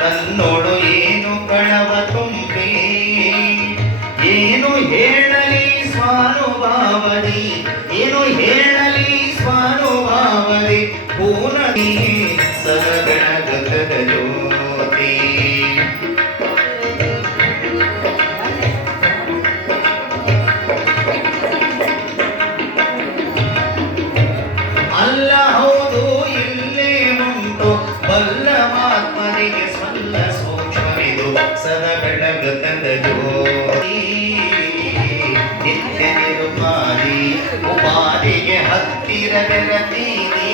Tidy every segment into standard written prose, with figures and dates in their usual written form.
ತನ್ನೋಡು ಏನು ಕಣವ ತುಂಬಿ ಏನು ಹೇಳಲಿ ಸ್ವಾನುಭಾವದಿ ಏನು ಹೇಳಲಿ ಸ್ವಾನುಭಾವದಿ ಪೂರ್ಣಿ ಸದಗಣಗತದ ಜ್ಯೋತಿ ಅಲ್ಲ ಹೌದು ಇಲ್ಲೇ ಉಂಟು ಬಲ್ಲವಾತ್ಮನಿಗೆ ಸ್ವಲ್ಲ ಸೂಕ್ಷ್ಮವಿದು ಸದ ಬೆಳಗತದ ಜ್ಯೋತಿ ನಿತ್ಯ ನಿರುಪಾದಿ ಉಪಾದಿಗೆ ಹತ್ತಿರ ಬೆರತೀನಿ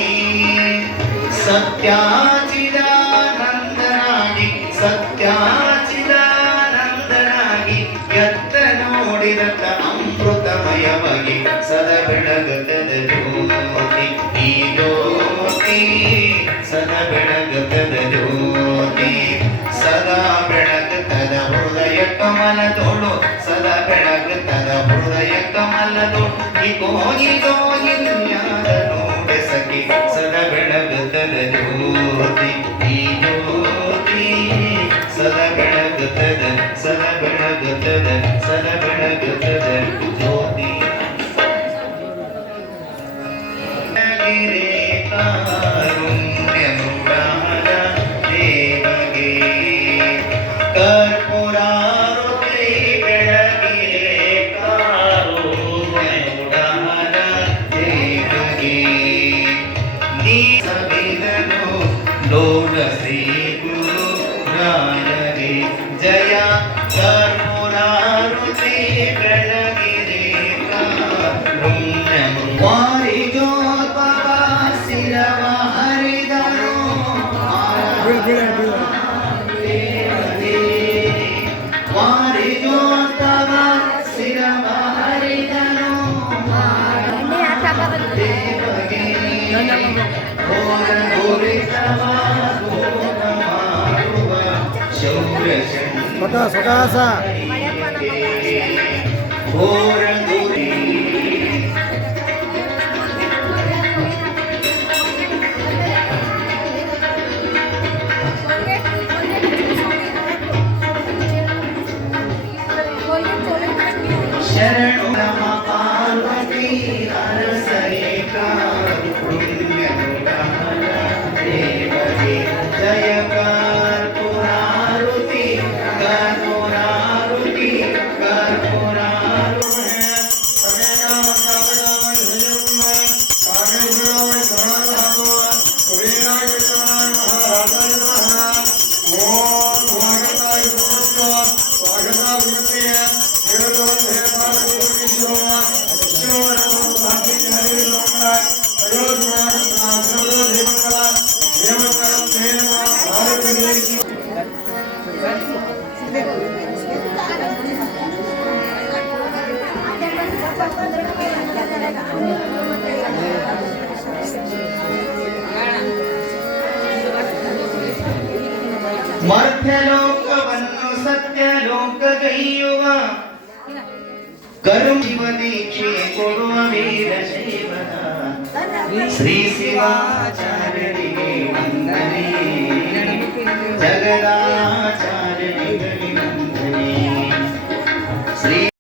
ಸತ್ಯಾಚಿದಾನಂದನಾಗಿ ಸತ್ಯಾಚಿದಾನಂದನಾಗಿ ಎತ್ತ ನೋಡಿರತ ಅಮೃತಮಯವಾಗಿ ಸದ ಬೆಳಗತದ ಜ್ಯೋತಿ ಈ ಜ್ಯೋತಿ ಸದ ಬೆಳಗತದ ಜ್ಯೋತಿ ಸದಾ ಬೆಳಗತದ ಹೃದಯ ಕಮಲದೋಳು ಸದಾ ಬೆಳಗತದ ಹೃದಯ ಕಮಲದೋಳು ಇಗೋ ಇಗೋ ಇಲ್ಯಾರ ನೋಡೆ ಸಖಿ ಸದಾ ಬೆಳಗತದ ಜ್ಯೋತಿ ಈ ಜ್ಯೋತಿ ಸದಾ ಬೆಳಗತದ ಸದಾ ಬೆಳಗತದ ಸದಾ ಬೆಳಗತದ ಜ್ಯೋತಿ ಕಾರುಣ್ಯನುಡಾನ ದೇವಗೆ ಕರ್ಪೂರಾರುತಿ ಬೆಳಗಿರೆ ಕಾರುಣ್ಯನುಡಾನ ದೇವಗೆ ನೀ ಸವಿದನು ಲೋಕ ಶ್ರೀ ಗುರು ರಾಯರೇ ಜಯ ಕರ್ಪೂರಾರುತಿ ಬೆಳಗಿರೆ ಕಾರುಣ್ಯನು ವಾರಿ ಜೋತ್ಪವ ಶಿರವ ಹರಿದನು ವಾರಿ ಜೋತ್ಪವ ಶಿರವ ಹರಿದನು ದೇವಗೆ ಘೋರ ಘೋರಿತವ ಘೋರ ಮಾಡುವ ಶೌರ್ಯ ಸಕಾಸ ಘೋರ ಘೋರಿ ಶರಣು ನಮ ಪಾರ್ವತಿ ಅರಸರೆ ಕಾರುಣ್ಯನುಡಾನ ದೇವಗೆ ಜಯ ಕರ್ಪೂರಾರುತಿ ಕರ್ಪೂರಾರುತಿ ಕರ್ಪೂರಾರುತಿ ಮಧ್ಯಲೋಕವನ್ನು ಸತ್ಯಲೋಕಗೈಯುವ ಕರುಣಿವ ದೀಕ್ಷೆ ಕೊಡುವ ವೀರ ಶೈವನ ಶ್ರೀ ಶಿವಾಚಾರ್ಯರಿಗೆ ವಂದನೆ ಜಗದಾಚಾರ್ಯರಿಗೆ ವಂದನೆ ಶ್ರೀ